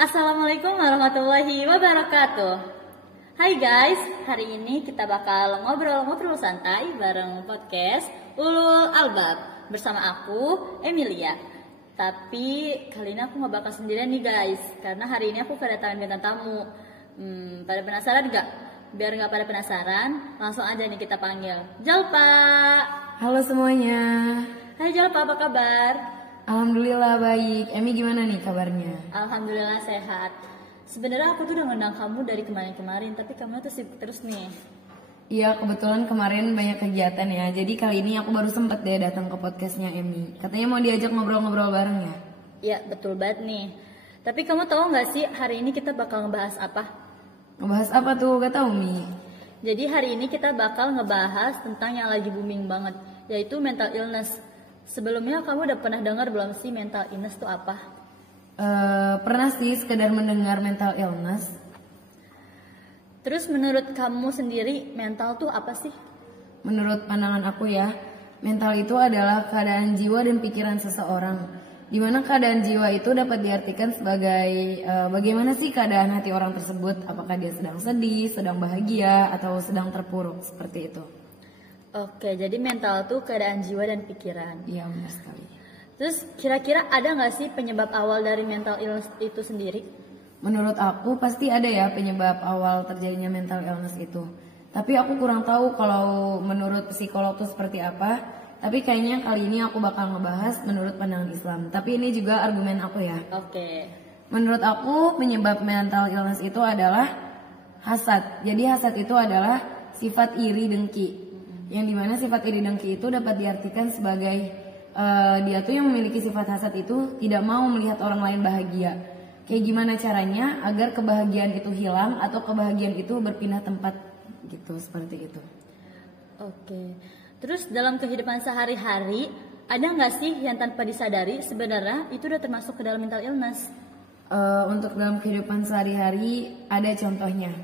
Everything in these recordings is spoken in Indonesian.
Assalamualaikum warahmatullahi wabarakatuh. Hai guys, hari ini kita bakal ngobrol-ngobrol santai bareng podcast Ulul Albab bersama aku, Emilia. Tapi kali ini aku gak bakal sendirian nih guys, karena hari ini aku kedatangan bintang tamu. Pada penasaran gak? Biar gak pada penasaran, langsung aja nih kita panggil Jalpa. Halo semuanya. Hai Jalpa, apa kabar? Alhamdulillah baik. Emi gimana nih kabarnya? Alhamdulillah sehat. Sebenarnya aku tuh udah ngundang kamu dari kemarin-kemarin, tapi kamu tuh sibuk terus nih. Iya, kebetulan kemarin banyak kegiatan ya. Jadi kali ini aku baru sempet deh datang ke podcastnya Emi. Katanya mau diajak ngobrol-ngobrol bareng ya? Iya, betul banget nih. Tapi kamu tahu nggak sih hari ini kita bakal ngebahas apa? Ngebahas apa tuh? Gak tau Mi. Jadi hari ini kita bakal ngebahas tentang yang lagi booming banget, yaitu mental illness. Sebelumnya kamu udah pernah dengar belum sih mental illness itu apa? Pernah sih sekedar mendengar mental illness. Terus menurut kamu sendiri mental tuh apa sih? Menurut pandangan aku ya, mental itu adalah keadaan jiwa dan pikiran seseorang. Dimana keadaan jiwa itu dapat diartikan sebagai bagaimana sih keadaan hati orang tersebut. Apakah dia sedang sedih, sedang bahagia, atau sedang terpuruk, seperti itu. Oke, jadi mental tuh keadaan jiwa dan pikiran. Iya benar sekali. Terus kira-kira ada nggak sih penyebab awal dari mental illness itu sendiri? Menurut aku pasti ada ya penyebab awal terjadinya mental illness itu. Tapi aku kurang tahu kalau menurut psikolog itu seperti apa. Tapi kayaknya kali ini aku bakal ngebahas menurut pandangan Islam. Tapi ini juga argumen aku ya. Oke. Menurut aku penyebab mental illness itu adalah hasad. Jadi hasad itu adalah sifat iri dengki. Yang dimana sifat iri dengki itu dapat diartikan sebagai dia tuh yang memiliki sifat hasad itu tidak mau melihat orang lain bahagia. Kayak gimana caranya agar kebahagiaan itu hilang atau kebahagiaan itu berpindah tempat gitu, seperti itu. Oke. Terus dalam kehidupan sehari-hari ada nggak sih yang tanpa disadari sebenarnya itu udah termasuk ke dalam mental illness? Untuk dalam kehidupan sehari-hari ada contohnya.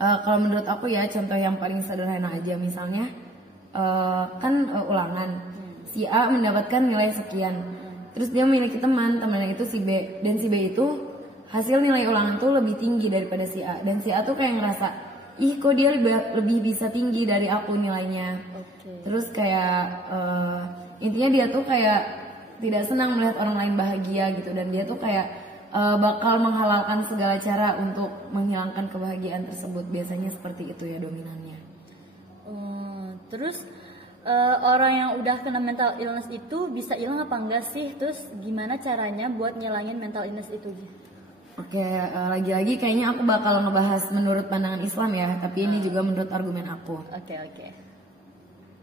Kalau menurut aku ya contoh yang paling sederhana aja misalnya ulangan. Si A mendapatkan nilai sekian. Terus dia memiliki temannya itu si B. Dan si B itu hasil nilai ulangan tuh lebih tinggi daripada si A. Dan si A tuh kayak ngerasa, ih kok dia lebih bisa tinggi dari aku nilainya. Terus kayak intinya dia tuh kayak tidak senang melihat orang lain bahagia gitu. Dan dia tuh kayak bakal menghalalkan segala cara untuk menghilangkan kebahagiaan tersebut. Biasanya seperti itu ya dominannya. Terus orang yang udah kena mental illness itu bisa hilang apa enggak sih? Terus gimana caranya buat ngilangin mental illness itu? Oke, lagi-lagi kayaknya aku bakal ngebahas menurut pandangan Islam ya. Tapi ini juga menurut argumen aku. Oke.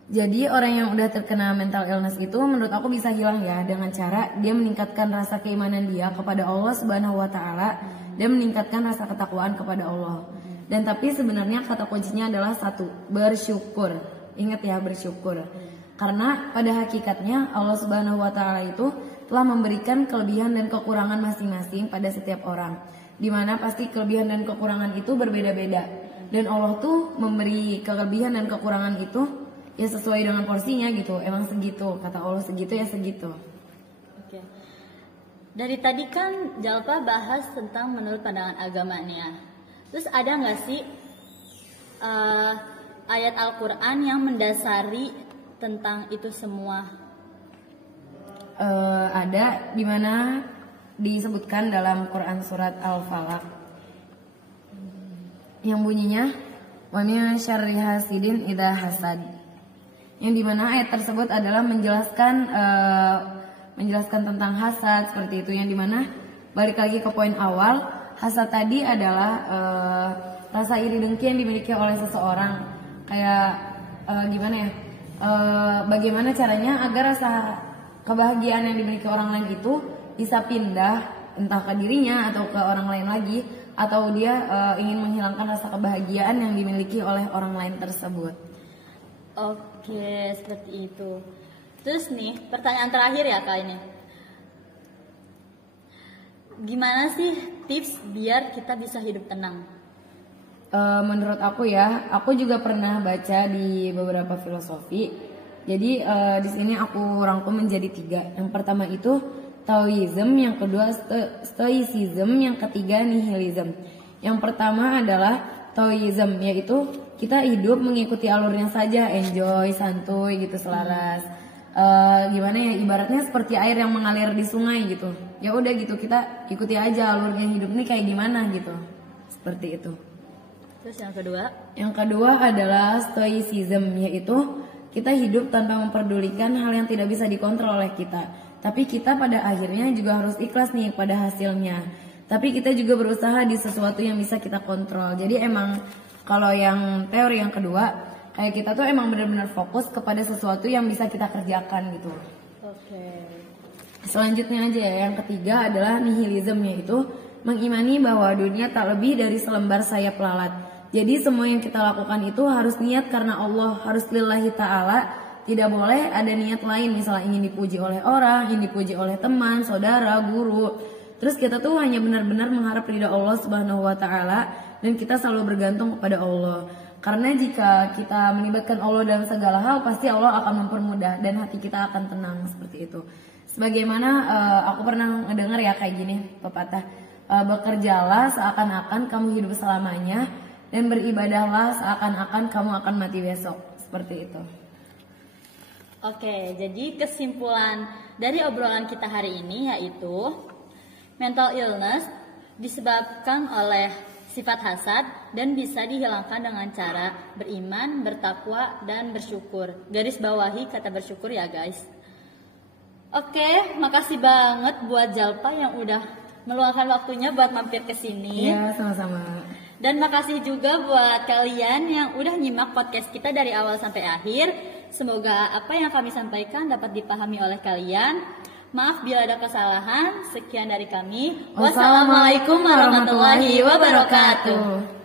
Jadi orang yang udah terkena mental illness itu menurut aku bisa hilang ya dengan cara dia meningkatkan rasa keimanan dia kepada Allah Subhanahu wa taala dan meningkatkan rasa ketakwaan kepada Allah. Dan tapi sebenarnya kata kuncinya adalah satu, bersyukur. Ingat ya, bersyukur. Karena pada hakikatnya Allah Subhanahu wa taala itu telah memberikan kelebihan dan kekurangan masing-masing pada setiap orang. Dimana pasti kelebihan dan kekurangan itu berbeda-beda. Dan Allah tuh memberi kelebihan dan kekurangan itu ya sesuai dengan porsinya gitu. Emang segitu, kata Allah segitu ya segitu. Oke. Dari tadi kan Jalpa bahas tentang menurut pandangan agamanya. Terus ada nggak sih ayat Al-Quran yang mendasari tentang itu semua? Ada dimana disebutkan dalam Quran surat Al-Falaq yang bunyinya wa min syarri hasidin idza hasad. Yang dimana ayat tersebut adalah menjelaskan tentang hasad seperti itu. Yang dimana balik lagi ke poin awal, hasad tadi adalah rasa iri dengki yang dimiliki oleh seseorang. Kayak gimana ya? Bagaimana caranya agar rasa kebahagiaan yang dimiliki orang lain itu bisa pindah entah ke dirinya atau ke orang lain lagi, atau dia ingin menghilangkan rasa kebahagiaan yang dimiliki oleh orang lain tersebut. Oke, seperti itu. Terus nih, pertanyaan terakhir ya kak ini. Gimana sih tips biar kita bisa hidup tenang? Menurut aku ya, aku juga pernah baca di beberapa filosofi. Jadi di sini aku rangkum menjadi 3. Yang pertama itu Taoism, yang kedua Stoicism, yang ketiga nihilism. Yang pertama adalah Taoism, yaitu kita hidup mengikuti alurnya saja, enjoy, santuy gitu, selaras. Gimana ya, ibaratnya seperti air yang mengalir di sungai gitu. Ya udah gitu, kita ikuti aja alurnya hidup ini kayak gimana gitu. Seperti itu. Terus yang kedua? Yang kedua adalah Stoicism, yaitu kita hidup tanpa memperdulikan hal yang tidak bisa dikontrol oleh kita. Tapi kita pada akhirnya juga harus ikhlas nih pada hasilnya. Tapi kita juga berusaha di sesuatu yang bisa kita kontrol. Jadi emang kalau yang teori yang kedua, kayak kita tuh emang benar-benar fokus kepada sesuatu yang bisa kita kerjakan gitu. Oke. Selanjutnya aja ya, yang ketiga adalah nihilism, yaitu mengimani bahwa dunia tak lebih dari selembar sayap lalat. Jadi semua yang kita lakukan itu harus niat karena Allah, harus lillahi ta'ala. Tidak boleh ada niat lain, misalnya ingin dipuji oleh orang, ingin dipuji oleh teman, saudara, guru. Terus kita tuh hanya benar-benar mengharap ridha Allah Subhanahu wa taala, dan kita selalu bergantung kepada Allah. Karena jika kita melibatkan Allah dalam segala hal, pasti Allah akan mempermudah dan hati kita akan tenang, seperti itu. Sebagaimana aku pernah mendengar ya kayak gini pepatah, bekerjalah seakan-akan kamu hidup selamanya, dan beribadahlah seakan-akan kamu akan mati besok, seperti itu. Oke, jadi kesimpulan dari obrolan kita hari ini yaitu mental illness disebabkan oleh sifat hasad dan bisa dihilangkan dengan cara beriman, bertakwa, dan bersyukur. Garis bawahi kata bersyukur ya guys. Oke, makasih banget buat Jalpa yang udah meluangkan waktunya buat mampir ke sini. Iya, sama-sama. Dan makasih juga buat kalian yang udah nyimak podcast kita dari awal sampai akhir. Semoga apa yang kami sampaikan dapat dipahami oleh kalian. Maaf bila ada kesalahan. Sekian dari kami. Wassalamualaikum warahmatullahi wabarakatuh.